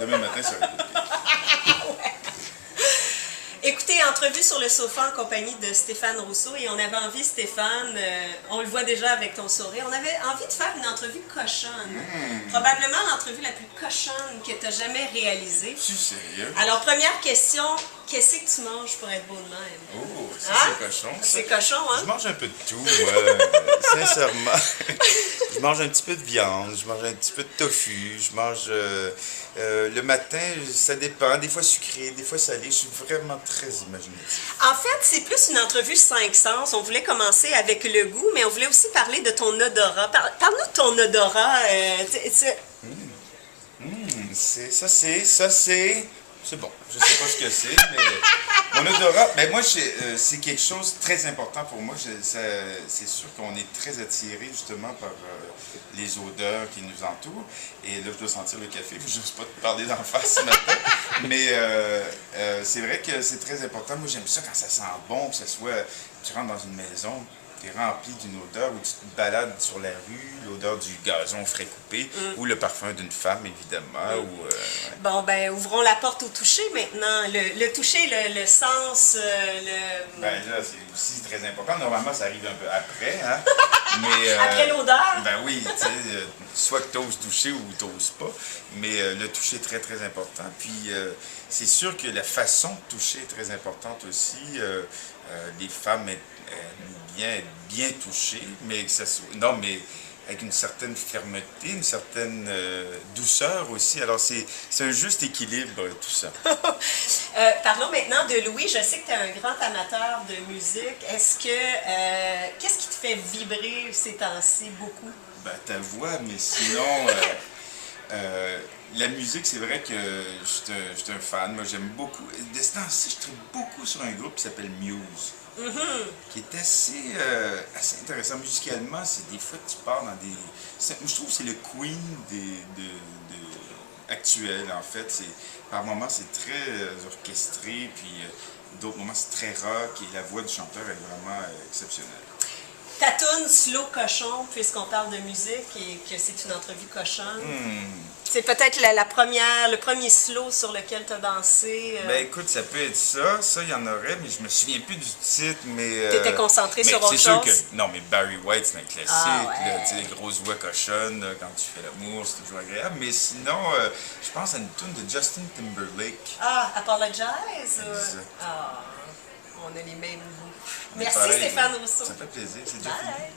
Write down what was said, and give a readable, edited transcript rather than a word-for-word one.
Demain matin, ça va être pire. Écoutez, entrevue sur le sofa en compagnie de Stéphane Rousseau et on avait envie, Stéphane, on le voit déjà avec ton sourire, on avait envie de faire une entrevue cochonne. Probablement l'entrevue la plus cochonne que tu as jamais réalisée. Tu es sérieux? Alors, première question, qu'est-ce que tu manges pour être beau de même? Oh, ça Hein? c'est cochon. Ça. C'est cochon, hein? Je mange un peu de tout, sincèrement. Je mange un petit peu de viande, je mange un petit peu de tofu, je mange... le matin, ça dépend, des fois sucré, des fois salé. Je suis vraiment très imaginatif. En fait, c'est plus une entrevue 5 sens. On voulait commencer avec le goût, mais on voulait aussi parler de ton odorat. Parle-nous de ton odorat. C'est bon. Je sais pas ce que c'est, mais mon odorat, ben moi, c'est quelque chose de très important pour moi. C'est sûr qu'on est très attiré justement par les odeurs qui nous entourent. Et là, je dois sentir le café. Je n'ose pas te parler d'en face ce matin. Mais c'est vrai que c'est très important. Moi, j'aime ça quand ça sent bon, que ce soit, tu rentres dans une maison, tu es rempli d'une odeur où tu te balades sur la rue, l'odeur du gazon frais coupé, ou le parfum d'une femme, évidemment. Ou, ouais. Bon, ben, ouvrons la porte au toucher maintenant. Le toucher, le sens, Ben là, c'est aussi très important. Normalement, ça arrive un peu après, hein. Mais, après l'odeur? Ben oui, tu sais, soit que tu oses toucher ou tu n'oses pas. Mais le toucher est très, très important. Puis, c'est sûr que la façon de toucher est très importante aussi. Les femmes aiment bien touchées, mais que ça soit... Non, mais avec une certaine fermeté, une certaine douceur aussi. Alors, c'est un juste équilibre, tout ça. Parlons maintenant de Louis. Je sais que tu es un grand amateur de musique. Qu'est-ce qui te fait vibrer ces temps-ci beaucoup? Ben, ta voix, mais sinon... la musique, c'est vrai que je suis un fan. Moi, j'aime beaucoup. De ce temps-ci, je tripe beaucoup sur un groupe qui s'appelle Muse. Qui est assez intéressant musicalement. C'est des fois tu pars dans des... Je trouve que c'est le Queen actuel, en fait. Par moments, c'est très orchestré, puis d'autres moments, c'est très rock, et la voix du chanteur est vraiment exceptionnelle. Ta toune Slow Cochon, puisqu'on parle de musique et que c'est une entrevue cochonne. C'est peut-être le premier slow sur lequel tu as dansé. Ben écoute, ça peut être ça. Ça, il y en aurait, mais je me souviens plus du titre. Mais tu étais concentré sur autre chose? C'est sûr que... Non, mais Barry White, c'est un classique. Ah, ouais. Tu sais, les grosses voix cochonnes, là, quand tu fais l'amour, c'est toujours agréable. Mais sinon, je pense à une tune de Justin Timberlake. Ah, Apologize? Exact. Ah, on a les mêmes goûts. Mais Merci pareil, Stéphane Rousseau. Ça fait plaisir, c'est déjà Bye. fini.